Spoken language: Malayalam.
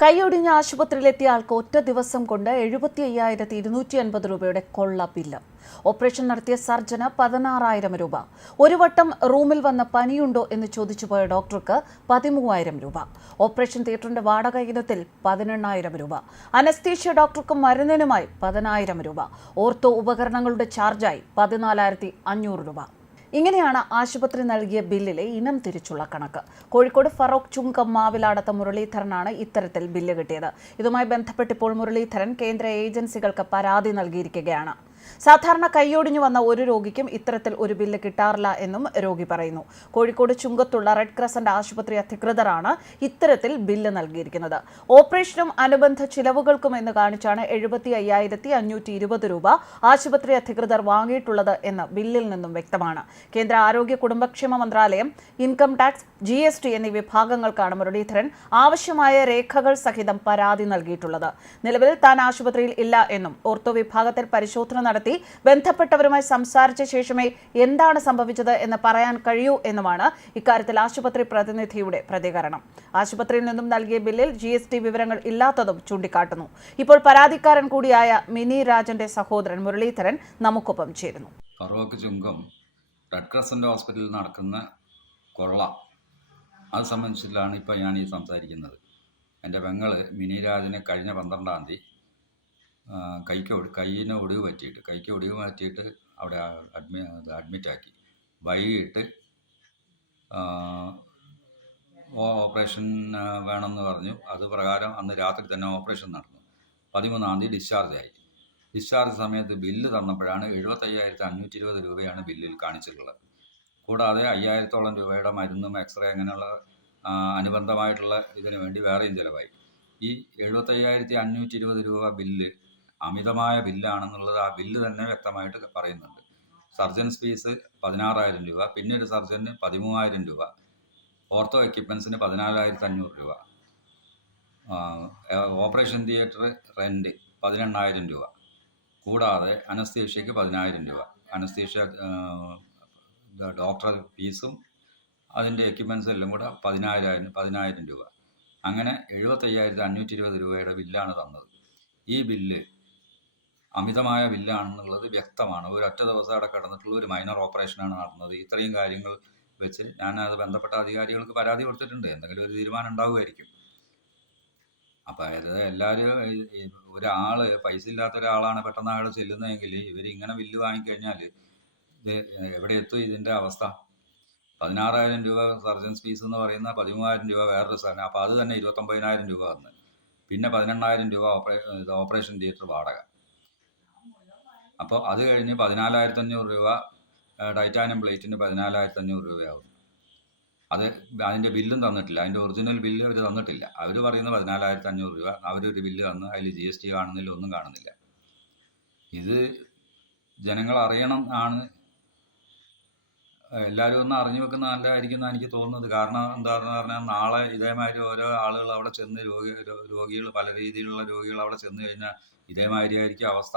കൈയൊടിഞ്ഞ ആശുപത്രിയിലെത്തിയ ആൾക്ക് ഒറ്റ ദിവസം കൊണ്ട് എഴുപത്തി അയ്യായിരത്തി ഇരുന്നൂറ്റി അൻപത് രൂപയുടെ കൊള്ള ബില്ല്. ഓപ്പറേഷൻ നടത്തിയ സർജന് പതിനാറായിരം രൂപ. ഒരു വട്ടം റൂമിൽ വന്ന പനിയുണ്ടോ എന്ന് ചോദിച്ചു പോയ ഡോക്ടർക്ക് പതിമൂവായിരം രൂപ. ഓപ്പറേഷൻ തിയേറ്ററിന്റെ വാടക ഇനത്തിൽ പതിനെണ്ണായിരം രൂപ. അനസ്തീഷ്യ ഡോക്ടർക്ക് മരുന്നിനുമായി പതിനായിരം രൂപ. ഓർത്തോ ഉപകരണങ്ങളുടെ ചാർജായി പതിനാലായിരത്തി അഞ്ഞൂറ് രൂപ. ഇങ്ങനെയാണ് ആശുപത്രി നൽകിയ ബില്ലിലെ ഇനം തിരിച്ചുള്ള കണക്ക്. കോഴിക്കോട് ഫറോക്ക് ചുങ്കം മാവിലാടത്ത മുരളീധരനാണ് ഇത്തരത്തിൽ ബില്ല് കിട്ടിയത്. ഇതുമായി ബന്ധപ്പെട്ട് ഇപ്പോൾ മുരളീധരൻ കേന്ദ്ര ഏജൻസികൾക്ക് പരാതി നൽകിയിരിക്കുകയാണ്. സാധാരണ കൈയൊടിഞ്ഞു വന്ന ഒരു രോഗിക്കും ഇത്തരത്തിൽ ഒരു ബില്ല് കിട്ടാറില്ല എന്നും രോഗി പറയുന്നു. കോഴിക്കോട് ചുങ്കത്തുള്ള റെഡ് ക്രസന്റ് ആശുപത്രി അധികൃതരാണ് ഇത്തരത്തിൽ ബില്ല് നൽകിയിരിക്കുന്നത്. ഓപ്പറേഷനും അനുബന്ധ ചിലവുകൾക്കും എന്ന് കാണിച്ചാണ് എഴുപത്തി അയ്യായിരത്തി അഞ്ഞൂറ്റി ഇരുപത് രൂപ ആശുപത്രി അധികൃതർ വാങ്ങിയിട്ടുള്ളത് എന്ന് ബില്ലിൽ നിന്നും വ്യക്തമാണ്. കേന്ദ്ര ആരോഗ്യ കുടുംബക്ഷേമ മന്ത്രാലയം income tax G S T എന്നീ വിഭാഗങ്ങൾക്കാണ് മുരളീധരൻ ആവശ്യമായ രേഖകൾ സഹിതം പരാതി നൽകിയിട്ടുള്ളത്. നിലവിൽ താൻ ആശുപത്രിയിൽ ഇല്ല എന്നും ഓർത്തോ വിഭാഗത്തിൽ പരിശോധന നടത്തി ബന്ധപ്പെട്ടവരുമായി സംസാരിച്ച ശേഷമേ എന്താണ് സംഭവിച്ചത് എന്ന് പറയാൻ കഴിയൂ എന്നുമാണ് ഇക്കാര്യത്തിൽ ആശുപത്രി പ്രതിനിധിയുടെ പ്രതികരണം. ആശുപത്രിയിൽ നിന്നും നൽകിയ ബില്ലിൽ ജി വിവരങ്ങൾ ഇല്ലാത്തതും ചൂണ്ടിക്കാട്ടുന്നു. ഇപ്പോൾ പരാതിക്കാരൻ കൂടിയായ മിനി രാജന്റെ സഹോദരൻ മുരളീധരൻ നമുക്കൊപ്പം ചേരുന്നു. ചുങ്കം ഹോസ്പിറ്റലിൽ നടക്കുന്ന കൊള്ള. അത് സംബന്ധിച്ചിട്ടാണ് ഇപ്പോൾ ഞാൻ ഈ സംസാരിക്കുന്നത്. എന്റെ പെങ്ങൾ മിനിരാജിന് കഴിഞ്ഞ പന്ത്രണ്ടാം തീയതി കൈക്ക് കൈയിന് ഒടിവ് പറ്റിയിട്ട് കൈക്ക് ഒടിവ് പറ്റിയിട്ട് അവിടെ അഡ്മി അഡ്മിറ്റാക്കി. വൈകിട്ട് ഓപ്പറേഷൻ വേണമെന്ന് പറഞ്ഞു. അത് പ്രകാരം അന്ന് രാത്രി തന്നെ ഓപ്പറേഷൻ നടന്നു. പതിമൂന്നാം തീയതി ഡിസ്ചാർജായി ഡിസ്ചാർജ് സമയത്ത് ബില്ല് തന്നപ്പോഴാണ് എഴുപത്തയ്യായിരത്തി അഞ്ഞൂറ്റി ഇരുപത് രൂപയാണ് ബില്ലിൽ കാണിച്ചിട്ടുള്ളത്. കൂടാതെ അയ്യായിരത്തോളം രൂപയുടെ മരുന്നും എക്സ്റേ അങ്ങനെയുള്ള അനുബന്ധമായിട്ടുള്ള ഇതിനു വേണ്ടി വേറെയും ചിലവായി. ഈ എഴുപത്തയ്യായിരത്തി അഞ്ഞൂറ്റി ഇരുപത് രൂപ ബില്ല് അമിതമായ ബില്ലാണെന്നുള്ളത് ആ ബില്ല് തന്നെ വ്യക്തമായിട്ട് പറയുന്നുണ്ട്. സർജൻസ് ഫീസ് പതിനാറായിരം രൂപ പിന്നെ ഒരു സർജന് പതിമൂവായിരം രൂപ ഓർത്തോ എക്യുപ്മെൻസിന് പതിനാലായിരത്തി അഞ്ഞൂറ് രൂപ ഓപ്പറേഷൻ തിയേറ്റർ റെന്റ് പതിനെണ്ണായിരം രൂപ കൂടാതെ അനസ്തീഷ്യയ്ക്ക് പതിനായിരം രൂപ. അനസ്തീഷ്യ ഡോക്ടർ ഫീസും അതിന്റെ എക്യുപ്മെൻസ് എല്ലാം കൂടെ പതിനായിരം പതിനായിരം രൂപ. അങ്ങനെ എഴുപത്തയ്യായിരത്തി അഞ്ഞൂറ്റി ഇരുപത് രൂപയുടെ ബില്ലാണ് തന്നത്. ഈ ബില്ല് അമിതമായ ബില്ലാണെന്നുള്ളത് വ്യക്തമാണ്. ഒരു ഒറ്റ ദിവസം അവിടെ കടന്നിട്ടുള്ള ഒരു മൈനർ ഓപ്പറേഷനാണ് നടന്നത്. ഇത്രയും കാര്യങ്ങൾ വെച്ച് ഞാൻ അത് ബന്ധപ്പെട്ട അധികാരികൾക്ക് പരാതി കൊടുത്തിട്ടുണ്ട്. എന്തെങ്കിലും ഒരു തീരുമാനം ഉണ്ടാവുമായിരിക്കും. അപ്പം അത് എല്ലാവരും ഒരാൾ പൈസ ഇല്ലാത്ത ഒരാളാണ് പെട്ടെന്ന് അവിടെ ചെല്ലുന്നതെങ്കിൽ ഇവർ ഇങ്ങനെ ബില്ല് വാങ്ങിക്കഴിഞ്ഞാൽ ഇത് എവിടെ എത്തും ഇതിന്റെ അവസ്ഥ? പതിനാറായിരം രൂപ സർജൻസ് ഫീസ് എന്ന് പറയുന്ന പതിമൂവായിരം രൂപ വേറൊരു സാധനം. അപ്പോൾ അത് തന്നെ ഇരുപത്തൊമ്പതിനായിരം രൂപ വന്ന്. പിന്നെ പതിനെണ്ണായിരം രൂപ ഓപ്പറേ ഓപ്പറേഷൻ തിയേറ്റർ വാടക. അപ്പോൾ അത് കഴിഞ്ഞ് പതിനാലായിരത്തി അഞ്ഞൂറ് രൂപ ടൈറ്റാനിയം പ്ലേറ്റിന് പതിനാലായിരത്തി അഞ്ഞൂറ് രൂപയാവും. അത് അതിന്റെ ബില്ലും തന്നിട്ടില്ല. അതിന്റെ ഒറിജിനൽ ബില്ല് അവർ തന്നിട്ടില്ല. അവർ പറയുന്നത് പതിനാലായിരത്തി അഞ്ഞൂറ് രൂപ. അവരൊരു ബില്ല് തന്ന് അതിൽ ജി എസ് ടി കാണുന്നില്ല ഒന്നും കാണുന്നില്ല. ഇത് ജനങ്ങൾ അറിയണം ആണ്. എല്ലാവരും ഒന്ന് അറിഞ്ഞു വെക്കുന്ന നല്ലതായിരിക്കും എനിക്ക് തോന്നുന്നത്. കാരണം എന്താണെന്ന് പറഞ്ഞാൽ നാളെ ഇതേമാതിരി ഓരോ ആളുകൾ അവിടെ ചെന്ന് രോഗി രോഗികൾ പല രീതിയിലുള്ള രോഗികൾ അവിടെ ചെന്ന് കഴിഞ്ഞാൽ ഇതേമാതിരി ആയിരിക്കും അവസ്ഥ.